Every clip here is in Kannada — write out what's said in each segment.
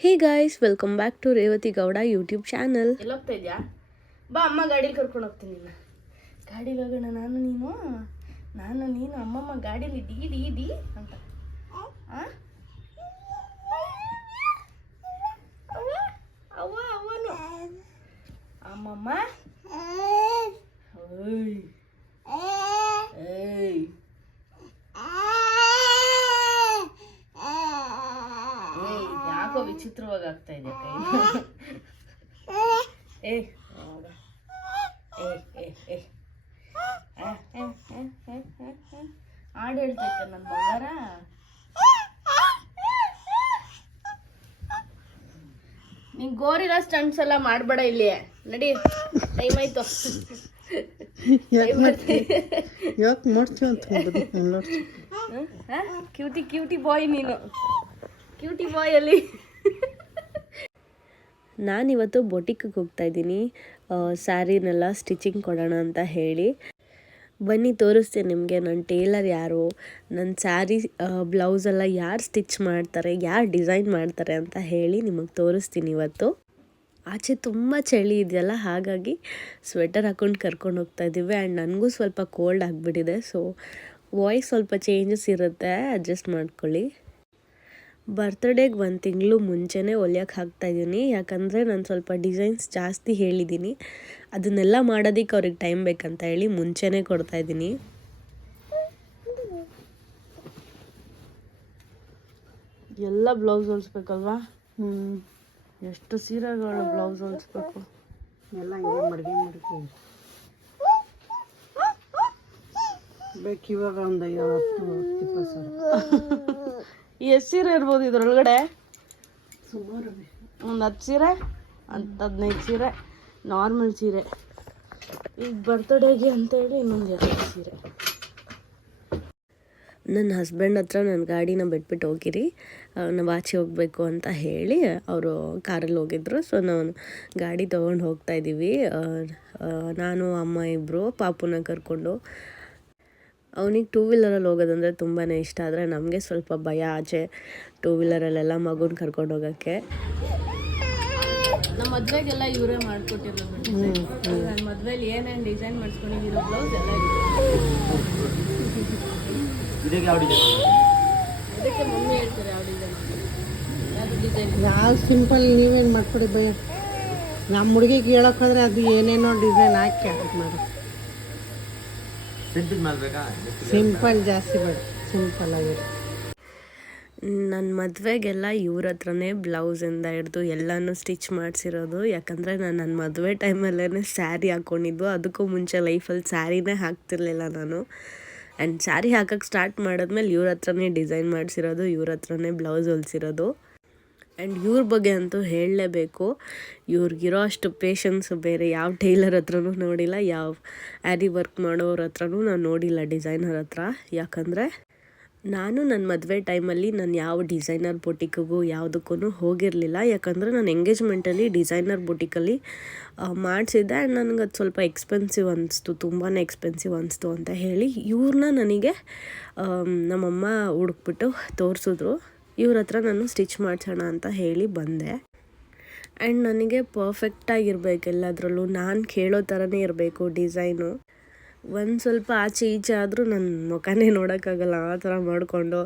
Hey guys welcome back to Revathi Gowda YouTube channel ಎಲ್ಲೋಗ್ತಾ ಇದೆಯಾ? ಬಾ ಅಮ್ಮ ಗಾಡೀಲಿ ಕರ್ಕೊಂಡು ಹೋಗ್ತೀನಿ ನಿನ್ನ. ಗಾಡೀಲಿ ಹೋಗೋಣ ನಾನು ನೀನು? ನಾನು ನೀನು ಅಮ್ಮಮ್ಮ ಗಾಡೀಲಿ ಡಿ ಡಿ ಡಿ ಅಂತ. ಅಮ್ಮಮ್ಮ. ಏಯ್. ವಿಚಿತ್ರವಾಗಿ ಆಗ್ತಾ ಇದೆ ಕೈ. ಏ. ಹಾಡು ಹೇಳ್ತೈತೆ ನನ್ನ ಬಂಗಾರ. ನೀನ್ ಗೋರಿಲ್ಲ ಸ್ಟಂಟ್ಸ್ ಎಲ್ಲ ಮಾಡ್ಬೇಡ ಇಲ್ಲಿ. ನಡಿ ಟೈಮ್ ಆಯ್ತು. ಯಾಕೆ ಮಾಡ್ತೀವಿ ಅಂತ ಕ್ಯೂಟಿ ಕ್ಯೂಟಿ ಬಾಯ್ ನೀನು. ಕ್ಯೂಟಿ ಬಾಯ್ ಅಲ್ಲಿ. ನಾನಿವತ್ತು ಬೊಟಿಕ್ಗೆ ಹೋಗ್ತಾ ಇದ್ದೀನಿ. ಸ್ಯಾರಿನೆಲ್ಲ ಸ್ಟಿಚಿಂಗ್ ಕೊಡೋಣ ಅಂತ ಹೇಳಿ. ಬನ್ನಿ ತೋರಿಸ್ತೀನಿ ನಿಮಗೆ ನನ್ನ ಟೇಲರ್ ಯಾರು ನನ್ನ ಸ್ಯಾರಿ ಬ್ಲೌಸೆಲ್ಲ ಯಾರು ಸ್ಟಿಚ್ ಮಾಡ್ತಾರೆ, ಯಾರು ಡಿಸೈನ್ ಮಾಡ್ತಾರೆ ಅಂತ ಹೇಳಿ ನಿಮಗೆ ತೋರಿಸ್ತೀನಿ ಇವತ್ತು. ಆಚೆ ತುಂಬ ಚಳಿ ಇದೆಯಲ್ಲ, ಹಾಗಾಗಿ ಸ್ವೆಟರ್ ಹಾಕೊಂಡು ಕರ್ಕೊಂಡು ಹೋಗ್ತಾ ಇದ್ದೀವಿ. ಆ್ಯಂಡ್ ನನಗೂ ಸ್ವಲ್ಪ ಕೋಲ್ಡ್ ಆಗಿಬಿಟ್ಟಿದೆ ಸೊ ವಾಯ್ಸ್ ಸ್ವಲ್ಪ ಚೇಂಜಸ್ ಇರುತ್ತೆ ಅಡ್ಜಸ್ಟ್ ಮಾಡ್ಕೊಳ್ಳಿ. ಬರ್ತ್ಡೇಗೆ ಒಂದು ತಿಂಗಳು ಮುಂಚೆನೇ ಹೊಲಿಯೋಕೆ ಹಾಕ್ತಾಯಿದ್ದೀನಿ ಯಾಕಂದರೆ ನಾನು ಸ್ವಲ್ಪ ಡಿಸೈನ್ಸ್ ಜಾಸ್ತಿ ಹೇಳಿದ್ದೀನಿ ಅದನ್ನೆಲ್ಲ ಮಾಡೋದಕ್ಕೆ ಅವ್ರಿಗೆ ಟೈಮ್ ಬೇಕಂತ ಹೇಳಿ ಮುಂಚೆನೇ ಕೊಡ್ತಾಯಿದ್ದೀನಿ ಎಲ್ಲ ಬ್ಲೌಸ್ ಹೊಲಿಸ್ಬೇಕಲ್ವಾ? ಹ್ಞೂ ಎಷ್ಟು ಸೀರೆಗಳು ಬ್ಲೌಸ್ ಹೊಲಿಸ್ಬೇಕು? ಎಲ್ಲ ಹಿಂಗೆ ಮಡಿಗೆ ಮಡ್ಗೆ. ಬೇಕು ಇವಾಗ ಒಂದು ಐವತ್ತು ಇಪ್ಪತ್ತು ಸಾವಿರ ಎಷ್ಟು ಸೀರೆ ಇರ್ಬೋದು ಇದ್ರೊಳಗಡೆ. ಸುಮಾರು ಒಂದು ಹತ್ತು ಸೀರೆ, ಹತ್ತು ಹದಿನೈದು ಸೀರೆ ನಾರ್ಮಲ್ ಸೀರೆ. ಈಗ ಬರ್ತಡೇಗೆ ಅಂತೇಳಿ ಇನ್ನೊಂದು ಎರಡು ಸೀರೆ. ನನ್ನ ಹಸ್ಬೆಂಡ್ ಹತ್ರ ನನ್ನ ಗಾಡಿನ ಬಿಟ್ಬಿಟ್ಟು ಹೋಗಿರಿ. ನಾವು ಆಚೆ ಹೋಗಬೇಕು ಅಂತ ಹೇಳಿ ಅವರು ಕಾರಲ್ಲಿ ಹೋಗಿದ್ರು. ಸೊ ನಾವು ಗಾಡಿ ತೊಗೊಂಡು ಹೋಗ್ತಾ ಇದ್ದೀವಿ ನಾನು, ಅಮ್ಮ ಇಬ್ಬರು ಪಾಪುನ ಕರ್ಕೊಂಡು ಅವನಿಗೆ ಟೂ ವೀಲರಲ್ಲಿ ಹೋಗೋದಂದರೆ ತುಂಬಾ ಇಷ್ಟ. ಆದರೆ ನಮಗೆ ಸ್ವಲ್ಪ ಭಯ ಆಚೆ ಟೂ ವೀಲರಲ್ಲೆಲ್ಲ ಮಗುನ ಕರ್ಕೊಂಡು ಹೋಗೋಕ್ಕೆ. ನಮ್ಮ ಮದುವೆಗೆಲ್ಲ ಇವರೇ ಮಾಡ್ಕೊಟ್ಟಿರೋದು ನನ್ನ ಮದುವೆಲಿ ಏನೇನು ಡಿಸೈನ್ ಮಾಡಿಸ್ಕೊಂಡಿರೋ ಬ್ಲೌಸ್ ಎಲ್ಲ ಅದಕ್ಕೆ ಮಮ್ಮಿ ಹೇಳ್ತಾರೆ ಯಾವ ಡಿಸೈನ್ ಯಾವ್ದು ಡಿಸೈನ್ ಯಾವ ಸಿಂಪಲ್ ನೀವೇನು ಮಾಡ್ಕೊಡಿ ಭಯ. ನಮ್ಮ ಹುಡುಗಿಗೆ ಹೇಳೋಕ್ಕಾದ್ರೆ ಅದು ಏನೇನೋ ಡಿಸೈನ್ ಹಾಕಿ ಅದು ಮಾಡಿ. ಸಿಂಪಲ್ ಜಾಸ್ತಿ ಬೇಡ. ಸಿಂಪಲ್ ಆಗಿರೋ ನನ್ನ ಮದುವೆಗೆಲ್ಲ ಇವ್ರ ಹತ್ರನೇ ಬ್ಲೌಸಿಂದ ಹಿಡ್ದು ಎಲ್ಲನೂ ಸ್ಟಿಚ್ ಮಾಡಿಸಿರೋದು. ಯಾಕಂದರೆ ನಾನು ನನ್ನ ಮದುವೆ ಟೈಮಲ್ಲೇ ಸ್ಯಾರಿ ಹಾಕ್ಕೊಂಡಿದ್ದು ಅದಕ್ಕೂ ಮುಂಚೆ ಲೈಫಲ್ಲಿ ಸ್ಯಾರಿನೇ ಹಾಕ್ತಿರ್ಲಿಲ್ಲ ನಾನು. ಆ್ಯಂಡ್ ಸ್ಯಾರಿ ಹಾಕಕ್ಕೆ ಸ್ಟಾರ್ಟ್ ಮಾಡಿದ್ಮೇಲೆ ಇವ್ರ ಹತ್ರನೇ ಡಿಸೈನ್ ಮಾಡಿಸಿರೋದು ಇವ್ರ ಹತ್ರನೇ ಬ್ಲೌಸ್ ಹೊಲಿಸಿರೋದು. ಆ್ಯಂಡ್ ಇವ್ರ ಬಗ್ಗೆ ಅಂತೂ ಹೇಳಲೇಬೇಕು. ಇವ್ರಿಗಿರೋ ಅಷ್ಟು ಪೇಷನ್ಸ್ ಬೇರೆ. ಯಾವ ಟೈಲರ್ ಹತ್ರನೂ ನೋಡಿಲ್ಲ. ಯಾವ ಆ್ಯರಿ ವರ್ಕ್ ಮಾಡೋರ ಹತ್ರನೂ ನಾನು ನೋಡಿಲ್ಲ ಡಿಸೈನರ್ ಹತ್ರ. ಯಾಕಂದರೆ ನಾನು ನನ್ನ ಮದುವೆ ಟೈಮಲ್ಲಿ ನಾನು ಯಾವ ಡಿಸೈನರ್ ಬೊಟಿಕ್ಗೂ ಯಾವುದಕ್ಕೂ ಹೋಗಿರಲಿಲ್ಲ. ಯಾಕಂದರೆ ನಾನು ಎಂಗೇಜ್ಮೆಂಟಲ್ಲಿ ಡಿಸೈನರ್ ಬೊಟಿಕಲ್ಲಿ ಮಾಡಿಸಿದ್ದೆ. ಆ್ಯಂಡ್ ನನಗೆ ಅದು ಸ್ವಲ್ಪ ಎಕ್ಸ್ಪೆನ್ಸಿವ್ ಅನಿಸ್ತು. ತುಂಬಾ ಎಕ್ಸ್ಪೆನ್ಸಿವ್ ಅನಿಸ್ತು ಅಂತ ಹೇಳಿ ಇವ್ರನ್ನ ನನಗೆ ನಮ್ಮಮ್ಮ ಹುಡುಕ್ಬಿಟ್ಟು ತೋರಿಸಿದ್ರು. ಇವ್ರ ಹತ್ರ ನಾನು ಸ್ಟಿಚ್ ಮಾಡ್ಸೋಣ ಅಂತ ಹೇಳಿ ಬಂದೆ. ಆ್ಯಂಡ್ ನನಗೆ ಪರ್ಫೆಕ್ಟಾಗಿರ್ಬೇಕು ಎಲ್ಲದರಲ್ಲೂ. ನಾನು ಕೇಳೋ ಥರನೇ ಇರಬೇಕು ಡಿಸೈನು ಒಂದು ಸ್ವಲ್ಪ ಆಚೆ ಈಚೆ ಆದರೂ ನನ್ನ ಮುಖನೇ ನೋಡೋಕ್ಕಾಗಲ್ಲ. ಆ ಥರ ಮಾಡಿಕೊಂಡು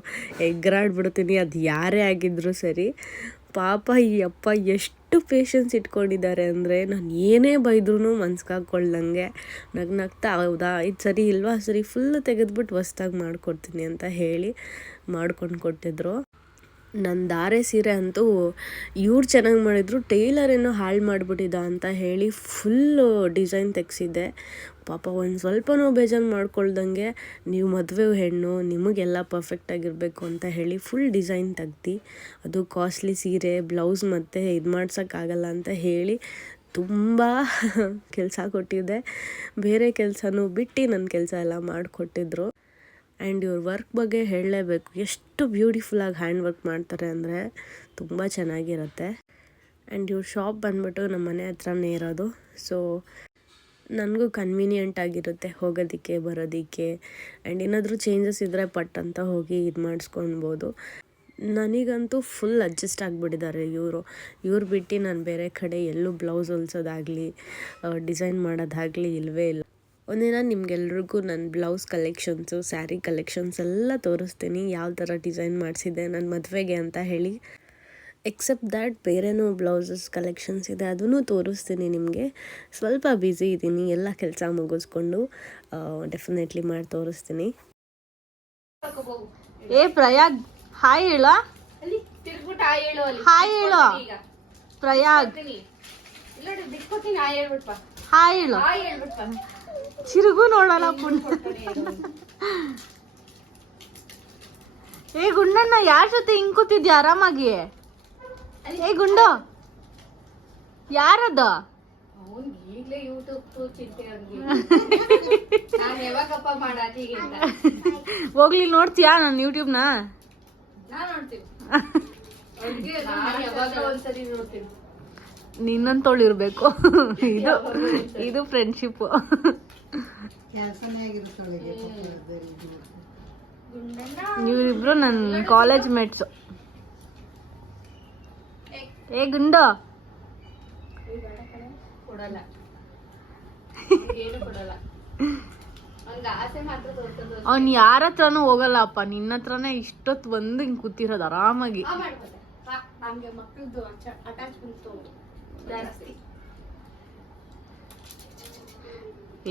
ಎಗ್ರಾಡ್ಬಿಡ್ತೀನಿ ಅದು ಯಾರೇ ಆಗಿದ್ದರೂ ಸರಿ. ಪಾಪ ಈ ಅಪ್ಪ ಎಷ್ಟು ಪೇಷನ್ಸ್ ಇಟ್ಕೊಂಡಿದ್ದಾರೆ ಅಂದರೆ ನಾನು ಏನೇ ಬೈದ್ರೂ ನಗು ನಗ್ ನಗ್ತಾ ಹೌದಾ? ಇದು ಸರಿ ಇಲ್ವಾ? ಸರಿ ಫುಲ್ ತೆಗೆದ್ಬಿಟ್ಟು ಹೊಸ್ದಾಗಿ ಮಾಡಿಕೊಡ್ತೀನಿ ಅಂತ ಹೇಳಿ ಮಾಡ್ಕೊಂಡು ಕೊಟ್ಟಿದ್ರು. ನನ್ನ ಧಾರೆ ಸೀರೆ ಅಂತೂ ಇವ್ರು ಚೆನ್ನಾಗಿ ಮಾಡಿದ್ರು, ಟೈಲರ್ ಏನೋ ಹಾಳು ಮಾಡಿಬಿಟ್ಟಿದ್ದ ಅಂತ ಹೇಳಿ ಫುಲ್ಲು ಡಿಸೈನ್ ತೆಗೆಸಿದ್ದೆ. ಪಾಪ ಒಂದು ಸ್ವಲ್ಪನೂ ಬೇಜಾರು ಮಾಡ್ಕೊಳ್ದಂಗೆ ನೀವು ಮದುವೆ ಹೆಣ್ಣು, ನಿಮಗೆಲ್ಲ ಪರ್ಫೆಕ್ಟಾಗಿರಬೇಕು ಅಂತ ಹೇಳಿ ಫುಲ್ ಡಿಸೈನ್ ತೆಗ್ದು, ಅದು ಕಾಸ್ಟ್ಲಿ ಸೀರೆ, ಬ್ಲೌಸ್ ಮತ್ತು ಇದು ಮಾಡ್ಸೋಕ್ಕಾಗಲ್ಲ ಅಂತ ಹೇಳಿ ತುಂಬ ಕೆಲಸ ಕೊಟ್ಟಿದ್ದೆ. ಬೇರೆ ಕೆಲಸನೂ ಬಿಟ್ಟು ನನ್ನ ಕೆಲಸ ಎಲ್ಲ ಮಾಡಿಕೊಟ್ಟಿದ್ರು. ಆ್ಯಂಡ್ ಇವ್ರ ವರ್ಕ್ ಬಗ್ಗೆ ಹೇಳಲೇಬೇಕು. ಎಷ್ಟು ಬ್ಯೂಟಿಫುಲ್ಲಾಗಿ ಹ್ಯಾಂಡ್ ವರ್ಕ್ ಮಾಡ್ತಾರೆ ಅಂದರೆ ತುಂಬ ಚೆನ್ನಾಗಿರುತ್ತೆ. ಆ್ಯಂಡ್ ಇವ್ರ ಶಾಪ್ ಬಂದ್ಬಿಟ್ಟು ನಮ್ಮ ಮನೆ ಹತ್ರನೇ ಇರೋದು. ಸೊ, ನನಗೂ ಕನ್ವೀನಿಯೆಂಟ್ ಆಗಿರುತ್ತೆ ಹೋಗೋದಕ್ಕೆ, ಬರೋದಕ್ಕೆ. ಆ್ಯಂಡ್ ಏನಾದರೂ ಚೇಂಜಸ್ ಇದ್ದರೆ ಪಟ್ ಅಂತ ಹೋಗಿ ಇದು ಮಾಡಿಸ್ಕೊಳ್ಬೋದು. ನನಗಂತೂ ಫುಲ್ ಅಡ್ಜಸ್ಟ್ ಆಗಿಬಿಟ್ಟಿದ್ದಾರೆ ಇವರು. ಇವ್ರು ಬಿಟ್ಟು ನಾನು ಬೇರೆ ಕಡೆ ಎಲ್ಲೂ ಬ್ಲೌಸ್ ಹೊಲ್ಸೋದಾಗಲಿ ಡಿಸೈನ್ ಮಾಡೋದಾಗಲಿ ಇಲ್ಲವೇ ಇಲ್ಲ. ಒಂದಿನ ನಿಮಗೆಲ್ರಿಗೂ ನನ್ನ ಬ್ಲೌಸ್ ಕಲೆಕ್ಷನ್ಸು ಸ್ಯಾರಿ ಕಲೆಕ್ಷನ್ಸ್ ಎಲ್ಲ ತೋರಿಸ್ತೀನಿ ಯಾವ ಥರ ಡಿಸೈನ್ ಮಾಡಿಸಿದ್ದೆ ನನ್ನ ಮದುವೆಗೆ ಅಂತ ಹೇಳಿ. ಎಕ್ಸೆಪ್ಟ್ ದ್ಯಾಟ್ ಬೇರೆನೂ ಬ್ಲೌಸಸ್ ಕಲೆಕ್ಷನ್ಸ್ ಇದೆ ಅದನ್ನು ತೋರಿಸ್ತೀನಿ ನಿಮಗೆ. ಸ್ವಲ್ಪ ಬ್ಯುಸಿ ಇದ್ದೀನಿ ಎಲ್ಲ ಕೆಲಸ ಮುಗಿಸ್ಕೊಂಡು ಡೆಫಿನೆಟ್ಲಿ ಮಾಡಿ ತೋರಿಸ್ತೀನಿ. ಏ ಪ್ರಯಾಗ್ ಹಾಯ್ ಹೇಳ. ಹಾಯ್ ಹೇಳು ಪ್ರಯಾಗ್. ಹೇಳ್ಬಿಟ್ಪ. ಹಾಯ್ ಹೇಳು. ಚಿರುಗು ನೋಡೋಣ ಪುಣ್ಯ ಏ ಗುಂಡಣ್ಣ ಯಾರ ಜೊತೆ ಹಿಂಗ್ ಕೂತಿದ್ಯಾ? ಆರಾಮಾಗಿ? ಏ ಗುಂಡು. ಯಾರದ? ಹೋಗ್ಲಿ ನೋಡ್ತೀಯ ನನ್ ಹೋಗ್ಲಿ ನೋಡ್ತೀಯಾ ನಾನು ಯೂಟ್ಯೂಬ್ನ ನಿನ್ನಂತೋಳು ಇರಬೇಕು ಇದು ಇದು ಫ್ರೆಂಡ್ಶಿಪ್ ಕೆಲಸನೇ ಆಗಿರುತ್ತೆ ಅವಳಿಗೆ ಇವರಿಬ್ರು ನನ್ನ ಕಾಲೇಜ್ ಮೇಟ್ಸು ಏ, ಗುಂಡು. ಅವ್ನ್ ಯಾರ ಹತ್ರನೂ ಹೋಗಲ್ಲಪ್ಪ. ನಿನ್ನ ಹತ್ರನೇ ಇಷ್ಟೊತ್ತು ಬಂದು ಹಿಂಗೆ ಕೂತಿರೋದು ಆರಾಮಾಗಿ. ಜಾಸ್ತಿ.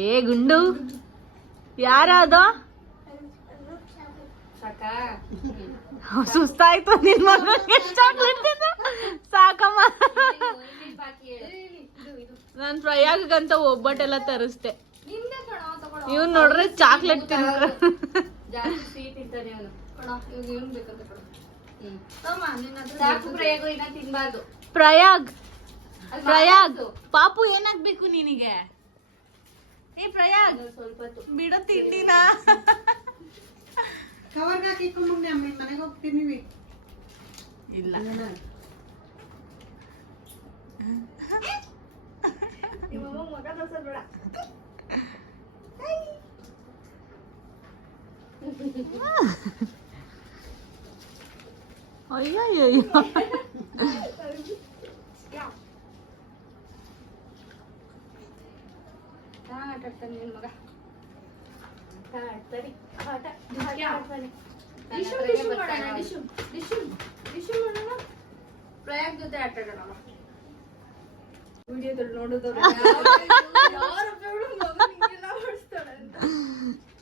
ಏ ಗುಂಡು. ಯಾರ ಅದು ಸಾಕಾ? ಸುಸ್ತಾಯ್ತು ನಿನ್ ಮಗನಿಗೆ ಚಾಕ್ಲೇಟ್ ತಿಂದು? ಸಾಕಮ್ಮ. ನಾನು ಪ್ರಯಾಗಂತ ಒಬ್ಬಟ್ಟೆಲ್ಲ ತರಿಸ್ದೆ. ಇವ್ ಕಣೋ ತಗೊಳ್ಳೋ ಇವ್ನ್ ನೋಡ್ರೆ ಚಾಕ್ಲೇಟ್ ತಿಂದ್ರೆ ಪ್ರಯಾಗ್. ಪ್ರಯಾಗ್ ಪಾಪು ಏನಾಗ್ಬೇಕು ನಿನಗೆ? ಏ ಪ್ರಯಾಗ್ ಸ್ವಲ್ಪ ಬಿಡೋ ತಿಂಡಿನ ಕವರ್ಗೆ ಹಾಕಿಕೊಂಬಂದೆ ಅಮ್ಮ ಮನೆಗೆ ಹೋಗ್ತೀನಿ ಇಲ್ಲ. ಅಯ್ಯೋ ಮಗ ಆಟ ಆಡ್ತಾನೆ ನಿನ್ ಮಗ. ಆಟ ಆಡ್ತಾನೆ ಆಟ ಆಟ ಆಡ್ತಾನೆ. ಡಿಶು ಡಿಶು ಮಾಡೋಣ ಡಿಶು. ಡಿಶು ಡಿಶು ಮಾಡೋಣ? ಪ್ರಯಾಗ್ ಜೊತೆ ಆಟ ಆಡೋಣ ವಿಡಿಯೋದಲ್ಲಿ ನೋಡೋದವ್ರು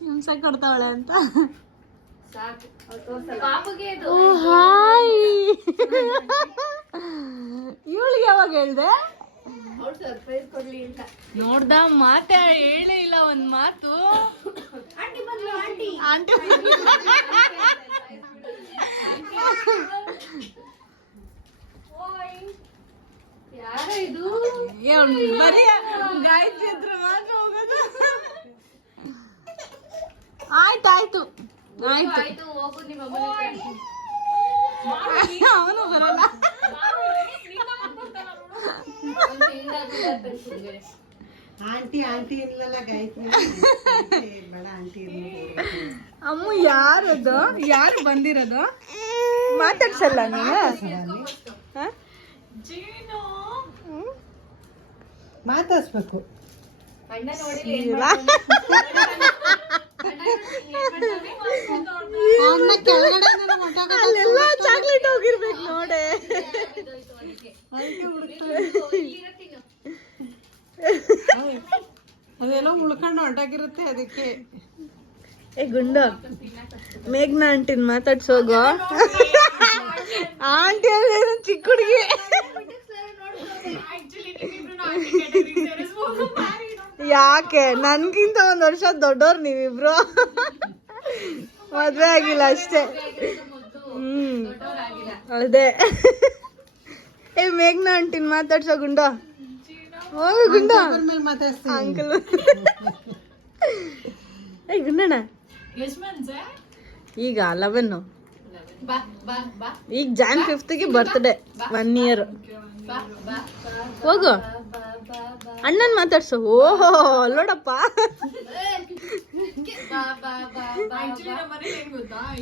ಹಿಂಸೆ ಕೊಡ್ತಾವಳೆ ಅಂತ. ಇವಳಿಗೆ ಯಾವಾಗ ಹೇಳ್ದೆ? ಸರ್ಪ್ರೈಸ್ ಕೊಡ್ಲಿ ಅಂತ ನೋಡ್ದ ಮಾತೆ ಹೇಳೇ ಇಲ್ಲ ಒಂದ್ ಮಾತು. ಆಂಟಿ ಬಂದ್ಲು ಆಂಟಿ ಆಂಟಿ ಓಯ್ ಯಾರ ಇದು ಬರೀ ಗಾಯತ್ರಿ ಹತ್ರ ಮಾತ್ರ ಹೋಗೋದು. ಆಯ್ತಾಯ್ತು ಆಯ್ತು. ಹೋಗು ನಿಮ್ಮ. ಅವನು ಬರಲ್ಲ. ಆಂಟಿ ಆಂಟಿ ಇಲ್ಲಲ್ಲ ಗಾಯತ್ರಿ ಏ, ಬೇಡ ಆಂಟಿ ಇರ್ಲಿ ಅಮ್ಮ ಯಾರದು? ಯಾರು ಬಂದಿರೋದು? ಮಾತಾಡ್ಸಲ್ಲ ನೀನು? ಮಾತಾಡ್ಸ್ಬೇಕು. ಅಣ್ಣ ನೋಡಿಲ್ಲ ಅಲ್ಲೆಲ್ಲ ಚಾಕ್ಲೇಟ್ ಹೋಗಿರ್ಬೇಕು ನೋಡೆ. ಅದೆಲ್ಲ ಉಳ್ಕೊಂಡು ಹೊಂಟಾಗಿರುತ್ತೆ ಅದಕ್ಕೆ. ಏ ಗುಂಡ ಮೇಘ್ನ ಆಂಟಿನ ಮಾತಾಡ್ಸೋಗು ಆಂಟಿ ಅಂದ್ರೆ ಚಿಕ್ಕ ಹುಡುಗಿ? ಯಾಕೆ? ನನ್ಗಿಂತ ಒಂದ್ ವರ್ಷ ದೊಡ್ಡವ್ರು ನೀವಿಬ್ರು. ಮದ್ವೆ ಆಗಿಲ್ಲ ಅಷ್ಟೇ. ಹ್ಮ್. ಅದೇ. ಏ ಮೇಘ್ನಾ ಅಂಟಿನ್ ಮಾತಾಡ್ಸೋ ಗುಂಡ? ಹೋಗು ಗುಂಡ. ಅಂಕಲ್. ಏ ಗುಂಡಣ್ಣ. ಈಗ ಬಾ ಈಗ ಜಾನ್ ಫಿಫ್ತ್ಗೆ ಬರ್ತ್ಡೇ ಒನ್ ಇಯರ್ ಹೋಗು. ಬಾ ಬಾ ಬಾ ಅಣ್ಣನ್ ಮಾತಾಡ್ಸು. ಓಹೋ ನೋಡಪ್ಪ.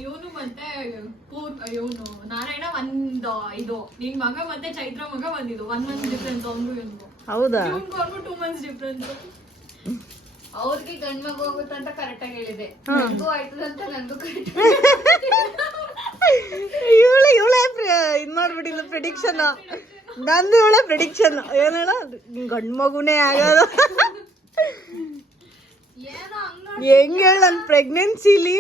ಇವನು ಮತ್ತೆ ಪೂರ್ ಇವನು ನಾರಾಯಣ ಒಂದ್ ಇದು. ನಿನ್ ಮಗ ಮತ್ತೆ ಚೈತ್ರ ಮಗ ಬಂದಿದ್ದು. ಒನ್ ಮಂತ್ ಡಿಫ್ರೆನ್ಸ್ ಅವನು ಇವನು ಹೌದಾ? ಅವ್ನಿಗೂ ಟೂ ಮಂತ್ಸ್ ಡಿಫ್ರೆನ್ಸ್ ಅವ್ರಿಗೆ ಗಂಡ್ ಮಗು ಹೋಗುತ್ತಂತ ಅಂತ ಕರೆಕ್ಟ್ ಆಗಿ ಹೇಳಿದೆ. ನನಗೂ ಆಯ್ತದಂತ ನಂದು ಕರೆಕ್ಟ್ ಮಾಡ್ಬಿಟ್ಟಿಲ್ಲ ಪ್ರಿಡಿಕ್ಷನ್ ನಂದು ಇವಳೆ ಪ್ರಿಡಿಕ್ಷನ್ ಏನ್ ಹೇಳ ಗಂಡ್ ಮಗುನೇ ಆಗೋದು ಏನೋ ಹಂಗ ಹೆಂಗ್ ಹೇಳ ನನ್ ಪ್ರೆಗ್ನೆನ್ಸಿಲಿ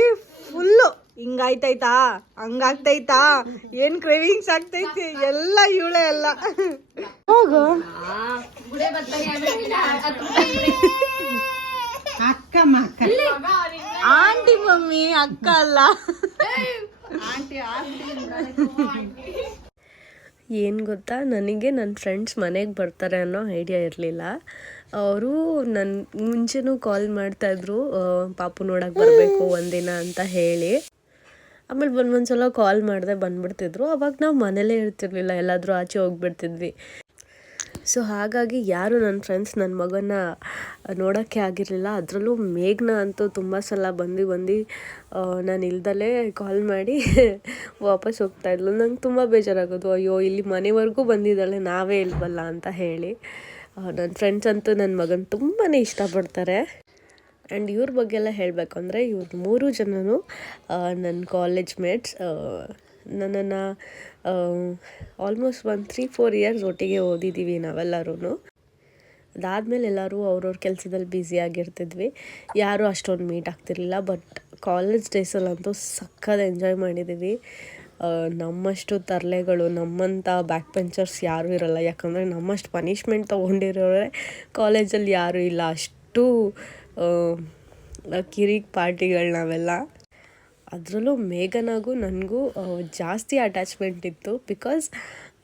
ಫುಲ್ಲು ಹಿಂಗಾಯ್ತೈತಾ ಹಂಗಾಗ್ತೈತಾ ಏನ್ ಕ್ರೇವಿಂಗ್ಸ್ ಆಗ್ತೈತಿ ಎಲ್ಲ ಇವಳೆ ಎಲ್ಲ ಹೋಗು ಗುಡೆ ಬರ್ತಾನೆ ಅಕ್ಕ ಮಕ್ಕ ಆಂಟಿ ಮಮ್ಮಿ ಅಕ್ಕ ಅಲ್ಲ ಆಂಟಿ ಏನು ಗೊತ್ತಾ? ನನಗೆ ನನ್ನ ಫ್ರೆಂಡ್ಸ್ ಮನೆಗೆ ಬರ್ತಾರೆ ಅನ್ನೋ ಐಡಿಯಾ ಇರಲಿಲ್ಲ. ಅವರು ನನ್ನ ಮುಂಚೆನೂ ಕಾಲ್ ಮಾಡ್ತಾಯಿದ್ರು ಪಾಪು ನೋಡಕ್ಕೆ ಬರಬೇಕು ಒಂದಿನ ಅಂತ ಹೇಳಿ. ಆಮೇಲೆ ಒಂದೊಂದು ಸಲ ಕಾಲ್ ಮಾಡಿದೆ ಬಂದ್ಬಿಡ್ತಿದ್ರು. ಅವಾಗ ನಾವು ಮನೇಲೇ ಇರ್ತಿರ್ಲಿಲ್ಲ. ಎಲ್ಲಾದರೂ ಆಚೆ ಹೋಗ್ಬಿಡ್ತಿದ್ವಿ. ಸೊ ಹಾಗಾಗಿ ಯಾರು ನನ್ನ ಫ್ರೆಂಡ್ಸ್ ನನ್ನ ಮಗನ ನೋಡೋಕ್ಕೆ ಆಗಿರಲಿಲ್ಲ. ಅದರಲ್ಲೂ ಮೇಘ್ನ ಅಂತೂ ತುಂಬ ಸಲ ಬಂದು ಬಂದು ನಾನು ಇಲ್ದಲೇ ಕಾಲ್ ಮಾಡಿ ವಾಪಸ್ ಹೋಗ್ತಾಯಿದ್ಲು ನಂಗೆ ತುಂಬ ಬೇಜಾರಾಗೋದು. ಅಯ್ಯೋ, ಇಲ್ಲಿ ಮನೆವರೆಗೂ ಬಂದಿದ್ದಾಳೆ, ನಾವೇ ಇಲ್ವಲ್ಲ ಅಂತ ಹೇಳಿ. ನನ್ನ ಫ್ರೆಂಡ್ಸ್ ಅಂತೂ ನನ್ನ ಮಗನ ತುಂಬಾ ಇಷ್ಟಪಡ್ತಾರೆ. ಆ್ಯಂಡ್ ಇವ್ರ ಬಗ್ಗೆ ಎಲ್ಲ ಹೇಳಬೇಕು ಅಂದರೆ, ಇವ್ರ ಮೂರು ಜನನು ನನ್ನ ಕಾಲೇಜ್ ಮೇಟ್ಸ್ ನನ್ನನ್ನು ಆಲ್ಮೋಸ್ಟ್ ಒಂದು ತ್ರೀ ಫೋರ್ ಇಯರ್ಸ್ ಒಟ್ಟಿಗೆ ಓದಿದ್ದೀವಿ ನಾವೆಲ್ಲರೂ ಅದಾದಮೇಲೆ ಎಲ್ಲರೂ ಅವ್ರವ್ರ ಕೆಲಸದಲ್ಲಿ ಬ್ಯುಸಿ ಆಗಿರ್ತಿದ್ವಿ. ಯಾರೂ ಅಷ್ಟೊಂದು ಮೀಟ್ ಆಗ್ತಿರ್ಲಿಲ್ಲ ಬಟ್ ಕಾಲೇಜ್ ಡೇಸಲ್ಲಂತೂ ಸಖತ್ ಎಂಜಾಯ್ ಮಾಡಿದ್ದೀವಿ ನಮ್ಮಷ್ಟು ತರಲೆಗಳು ನಮ್ಮಂಥ ಬ್ಯಾಕ್ ಪೆಂಚರ್ಸ್ ಯಾರೂ ಇರಲ್ಲ. ಯಾಕಂದರೆ ನಮ್ಮಷ್ಟು ಪನಿಷ್ಮೆಂಟ್ ತೊಗೊಂಡಿರೋರೆ ಕಾಲೇಜಲ್ಲಿ ಯಾರೂ ಇಲ್ಲ. ಅಷ್ಟು ಕಿರಿಕ್ ಪಾರ್ಟಿಗಳು ನಾವೆಲ್ಲ. ಅದರಲ್ಲೂ ಮೇಘನಾಗೂ ನನಗೂ ಜಾಸ್ತಿ ಅಟ್ಯಾಚ್ಮೆಂಟ್ ಇತ್ತು ಬಿಕಾಸ್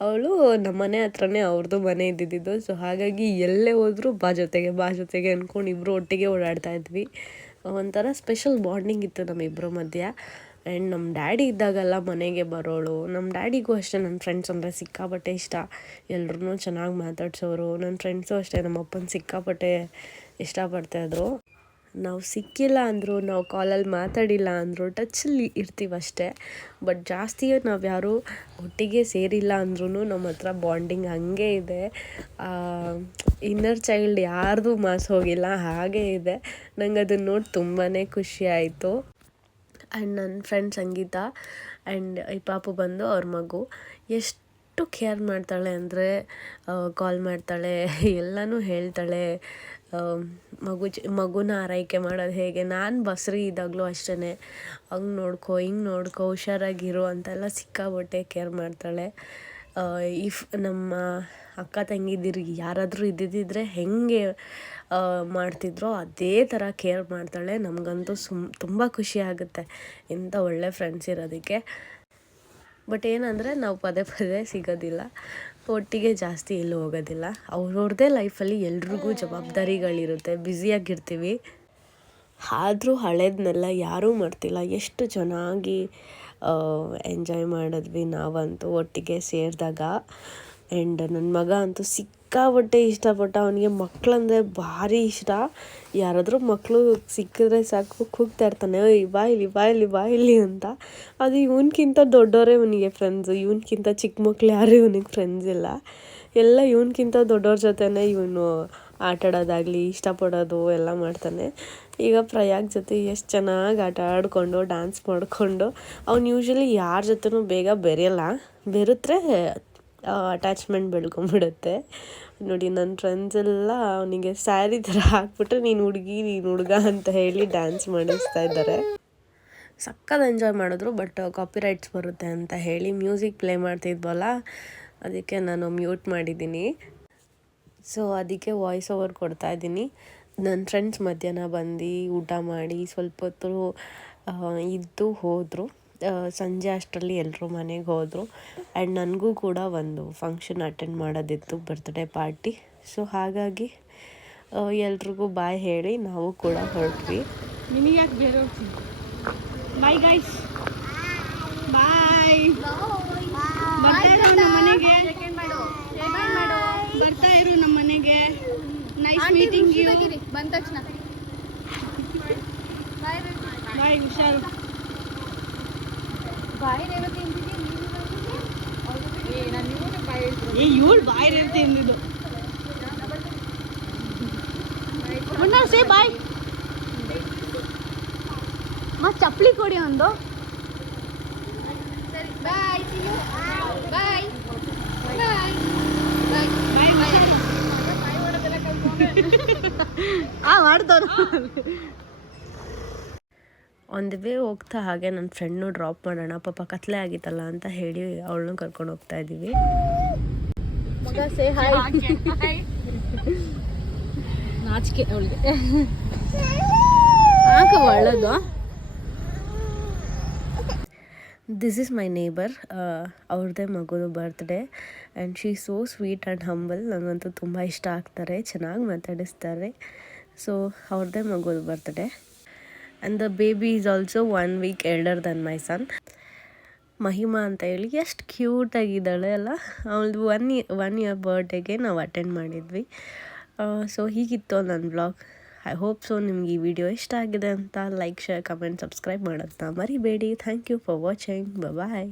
ಅವಳು ನಮ್ಮ ಮನೆ ಹತ್ರನೇ ಅವ್ರದ್ದು ಮನೆ ಇದ್ದಿದ್ದು. ಸೊ ಹಾಗಾಗಿ ಎಲ್ಲೇ ಹೋದರೂ ಬಾ ಜೊತೆಗೆ ಬಾ ಜೊತೆಗೆ ಅಂದ್ಕೊಂಡು ಇಬ್ಬರು ಒಟ್ಟಿಗೆ ಓಡಾಡ್ತಾ ಇದ್ವಿ. ಒಂಥರ ಸ್ಪೆಷಲ್ ಬಾಂಡಿಂಗ್ ಇತ್ತು ನಮ್ಮಿಬ್ಬರ ಮಧ್ಯ. ಆ್ಯಂಡ್ ನಮ್ಮ ಡ್ಯಾಡಿ ಇದ್ದಾಗೆಲ್ಲ ಮನೆಗೆ ಬರೋಳು. ನಮ್ಮ ಡ್ಯಾಡಿಗೂ ಅಷ್ಟೇ ನನ್ನ ಫ್ರೆಂಡ್ಸ್ ಅಂದರೆ ಸಿಕ್ಕಾಪಟ್ಟೆ ಇಷ್ಟ. ಎಲ್ರೂ ಚೆನ್ನಾಗಿ ಮಾತಾಡ್ಸೋರು. ನನ್ನ ಫ್ರೆಂಡ್ಸು ಅಷ್ಟೇ ನಮ್ಮ ಅಪ್ಪನ ಸಿಕ್ಕಾಪಟ್ಟೆ ಇಷ್ಟಪಡ್ತಾಯಿದ್ರು ನಾವು ಸಿಕ್ಕಿಲ್ಲ ಅಂದರೂ, ನಾವು ಕಾಲಲ್ಲಿ ಮಾತಾಡಿಲ್ಲ ಅಂದರೂ ಟಚ್ಲಿ ಇರ್ತೀವಷ್ಟೇ ಬಟ್ ಜಾಸ್ತಿ ನಾವು ಯಾರೂ ಒಟ್ಟಿಗೆ ಸೇರಿಲ್ಲ ಅಂದ್ರೂ ನಮ್ಮ ಹತ್ರ ಬಾಂಡಿಂಗ್ ಹಾಗೆ ಇದೆ. ಇನ್ನರ್ ಚೈಲ್ಡ್ ಯಾರ್ದು ಮಾಸ್ ಹೋಗಿಲ್ಲ, ಹಾಗೇ ಇದೆ. ನಂಗೆ ಅದನ್ನು ನೋಡಿ ತುಂಬಾ ಖುಷಿ ಆಯಿತು. ಆ್ಯಂಡ್ ನನ್ನ ಫ್ರೆಂಡ್ ಸಂಗೀತ ಆ್ಯಂಡ್ ಈ ಪಾಪು ಬಂದು ಅವ್ರ ಮಗು. ಎಷ್ಟು ಕೇರ್ ಮಾಡ್ತಾಳೆ ಅಂದರೆ ಕಾಲ್ ಮಾಡ್ತಾಳೆ, ಎಲ್ಲನೂ ಹೇಳ್ತಾಳೆ. ಮಗು ಚ, ಮಗುನ ಆರೈಕೆ ಮಾಡೋದು ಹೇಗೆ? ನಾನು ಬಸ್ರಿ ಇದ್ದಾಗಲೂ ಅಷ್ಟೇ ಹಂಗೆ ನೋಡ್ಕೋ, ಹಿಂಗೆ ನೋಡ್ಕೋ, ಹುಷಾರಾಗಿರು ಅಂತೆಲ್ಲ ಸಿಕ್ಕಾಬಟ್ಟೆ ಕೇರ್ ಮಾಡ್ತಾಳೆ. ಇಫ್ ನಮ್ಮ ಅಕ್ಕ ತಂಗಿದಿರಿಗೆ ಯಾರಾದರೂ ಇದ್ದಿದ್ದಿದ್ರೆ ಹೆಂಗೆ ಮಾಡ್ತಿದ್ರೋ ಅದೇ ಥರ ಕೇರ್ ಮಾಡ್ತಾಳೆ. ನಮಗಂತೂ ಸುಮ್, ತುಂಬ ಖುಷಿ ಆಗುತ್ತೆ. ಇಂಥ ಒಳ್ಳೆ ಫ್ರೆಂಡ್ಸ್ ಇರೋದಕ್ಕೆ. ಬಟ್ ಏನಂದರೆ ನಾವು ಪದೇ ಪದೇ ಸಿಗೋದಿಲ್ಲ. ಒಟ್ಟಿಗೆ ಜಾಸ್ತಿ ಎಲ್ಲೂ ಹೋಗೋದಿಲ್ಲ. ಅವ್ರವ್ರದ್ದೇ ಲೈಫಲ್ಲಿ ಎಲ್ರಿಗೂ ಜವಾಬ್ದಾರಿಗಳಿರುತ್ತೆ. ಬ್ಯುಸಿಯಾಗಿರ್ತೀವಿ. ಆದರೂ ಹಳೇದನ್ನೆಲ್ಲ ಯಾರೂ ಮಾಡ್ತಿಲ್ಲ. ಎಷ್ಟು ಚೆನ್ನಾಗಿ ಎಂಜಾಯ್ ಮಾಡಿದ್ವಿ ನಾವಂತೂ ಒಟ್ಟಿಗೆ ಸೇರಿದಾಗ. ಆ್ಯಂಡ್ ನನ್ನ ಮಗ ಅಂತೂ ಸಿಕ್ಕಾಪಟ್ಟೆ ಇಷ್ಟಪಟ್ಟ ಅವನಿಗೆ ಮಕ್ಕಳಂದರೆ ಭಾರಿ ಇಷ್ಟ. ಯಾರಾದರೂ ಮಕ್ಕಳು ಸಿಕ್ಕಿದ್ರೆ ಸಾಕು, ಕೂಗ್ತಾ ಇರ್ತಾನೆ, ಓಯ್, ಬಾ ಇಲ್ಲಿ ಬಾ ಇಲ್ಲಿ ಬಾ ಇಲ್ಲಿ ಅಂತ. ಅದು ಇವನಿಗಿಂತ ದೊಡ್ಡವರೇ ಇವನಿಗೆ ಫ್ರೆಂಡ್ಸು ಇವನಿಗಿಂತ ಚಿಕ್ಕ ಮಕ್ಕಳು ಯಾರೂ ಇವನಿಗೆ ಫ್ರೆಂಡ್ಸ್ ಇಲ್ಲ. ಎಲ್ಲ ಇವನಿಗಿಂತ ದೊಡ್ಡವ್ರ ಜೊತೆನೇ ಇವನು ಆಟಾಡೋದಾಗಲಿ ಇಷ್ಟಪಡೋದು ಎಲ್ಲ ಮಾಡ್ತಾನೆ. ಈಗ ಪ್ರಯಾಗ್ ಜೊತೆ ಎಷ್ಟು ಚೆನ್ನಾಗಿ ಆಟ ಆಡಿಕೊಂಡು ಡ್ಯಾನ್ಸ್ ಮಾಡಿಕೊಂಡು, ಅವ್ನು ಯೂಶ್ವಲಿ ಯಾರ ಜೊತೆನೂ ಬೇಗ ಬೆರೆಯಲ್ಲ. ಬೆರೆತ್ರೆ ಅಟ್ಯಾಚ್ಮೆಂಟ್ ಬೆಳ್ಕೊಂಬಿಡುತ್ತೆ. ನೋಡಿ ನನ್ನ ಫ್ರೆಂಡ್ಸ್ ಎಲ್ಲ ಅವನಿಗೆ ಸ್ಯಾರಿ ಥರ ಹಾಕ್ಬಿಟ್ರೆ ನೀನು ಹುಡುಗಿ, ನೀನು ಹುಡುಗ ಅಂತ ಹೇಳಿ ಡ್ಯಾನ್ಸ್ ಮಾಡಿಸ್ತಾ ಇದ್ದಾರೆ. ಸಕ್ಕತ್ ಎಂಜಾಯ್ ಮಾಡಿದ್ರು ಬಟ್ ಕಾಪಿರೈಟ್ಸ್ ಬರುತ್ತೆ ಅಂತ ಹೇಳಿ ಮ್ಯೂಸಿಕ್ ಪ್ಲೇ ಮಾಡ್ತಿದ್ವಲ್ಲ, ಅದಕ್ಕೆ ನಾನು ಮ್ಯೂಟ್ ಮಾಡಿದ್ದೀನಿ. ಸೊ ಅದಕ್ಕೆ ವಾಯ್ಸ್ ಓವರ್ ಕೊಡ್ತಾ ಇದ್ದೀನಿ. ನನ್ನ ಫ್ರೆಂಡ್ಸ್ ಮಧ್ಯಾಹ್ನ ಬಂದು ಊಟ ಮಾಡಿ, ಸ್ವಲ್ಪ ಹೊತ್ತು ಇದ್ದು ಹೋದರು. ಸಂಜೆ ಅಷ್ಟರಲ್ಲಿ ಎಲ್ಲರೂ ಮನೆಗೆ ಹೋದರು. ಆ್ಯಂಡ್ ನನಗೂ ಕೂಡ ಒಂದು ಫಂಕ್ಷನ್ ಅಟೆಂಡ್ ಮಾಡೋದಿತ್ತು ಬರ್ತ್ಡೇ ಪಾರ್ಟಿ ಸೊ ಹಾಗಾಗಿ ಎಲ್ರಿಗೂ ಬಾಯ್ ಹೇಳಿ ನಾವು ಕೂಡ ಹೊರಟ್ವಿ. ಬಾಯ್ ಗೈಸ್ ಬಾಯ್ ಬರ್ತಾ ಇರು ನಮ್ಮ ಮನೆಗೆ. ನೈಸ್ ಮೀಟಿಂಗ್ ಬಂದ ತಕ್ಷಣ. ಬಾಯ್ ಬಾಯ್ ಹುಷಾರು ಬಾಯ್ ರೇವತಿ ಎಂದಿದ್ದು ಮುನ್ನ ಸೇ ಬಾಯ್ ಮತ್ತೆ ಚಪ್ಪಲಿ ಕೊಡಿ ಒಂದು. ಬಾಯ್ ಬಾಯ್ ಬಾಯ್ ಬಾಯ್ ಆ ಮಾಡ್ದವ್ರು ಆನ್ ದಿ ವೇ ಹೋಗ್ತಾ ಹಾಗೆ ನನ್ನ ಫ್ರೆಂಡ್ನು ಡ್ರಾಪ್ ಮಾಡೋಣ, ಪಾಪ ಕತ್ಲೆ ಆಗಿತ್ತಲ್ಲ ಅಂತ ಹೇಳಿ ಅವಳನ್ನು ಕರ್ಕೊಂಡು ಹೋಗ್ತಾ ಇದ್ದೀವಿ. ನಾಚಿಕೆ ದಿಸ್ ಇಸ್ ಮೈ ನೇಬರ್ ಅವ್ರದ್ದೇ ಮಗುದು birthday and she so sweet and humble ನನಗಂತೂ ತುಂಬ ಇಷ್ಟ ಆಗ್ತಾರೆ, ಚೆನ್ನಾಗಿ ಮಾತಾಡಿಸ್ತಾರೆ. ಸೊ ಅವ್ರದ್ದೇ ಮಗುದು birthday and the baby is also one week elder than my son Mahima ಅಂತ ಹೇಳಿ, ಎಷ್ಟು ಕ್ಯೂಟಾಗಿದ್ದಾಳೆ ಅಲ್ಲ. ಅವಳದು ಒನ್ ಇಯರ್ ಒನ್ ಇಯರ್ ಬರ್ಡೇಗೆ ನಾವು ಅಟೆಂಡ್ ಮಾಡಿದ್ವಿ. ಸೊ ಹೀಗಿತ್ತು ನನ್ನ ಬ್ಲಾಗ್ ಐ ಹೋಪ್ ಸೊ ನಿಮ್ಗೆ ಈ ವಿಡಿಯೋ ಇಷ್ಟ ಆಗಿದೆ ಅಂತ. ಲೈಕ್ ಶೇರ್ ಕಮೆಂಟ್ ಸಬ್ಸ್ಕ್ರೈಬ್ ಮಾಡೋದನ್ನ ಮರಿಬೇಡಿ. Thank you for watching bye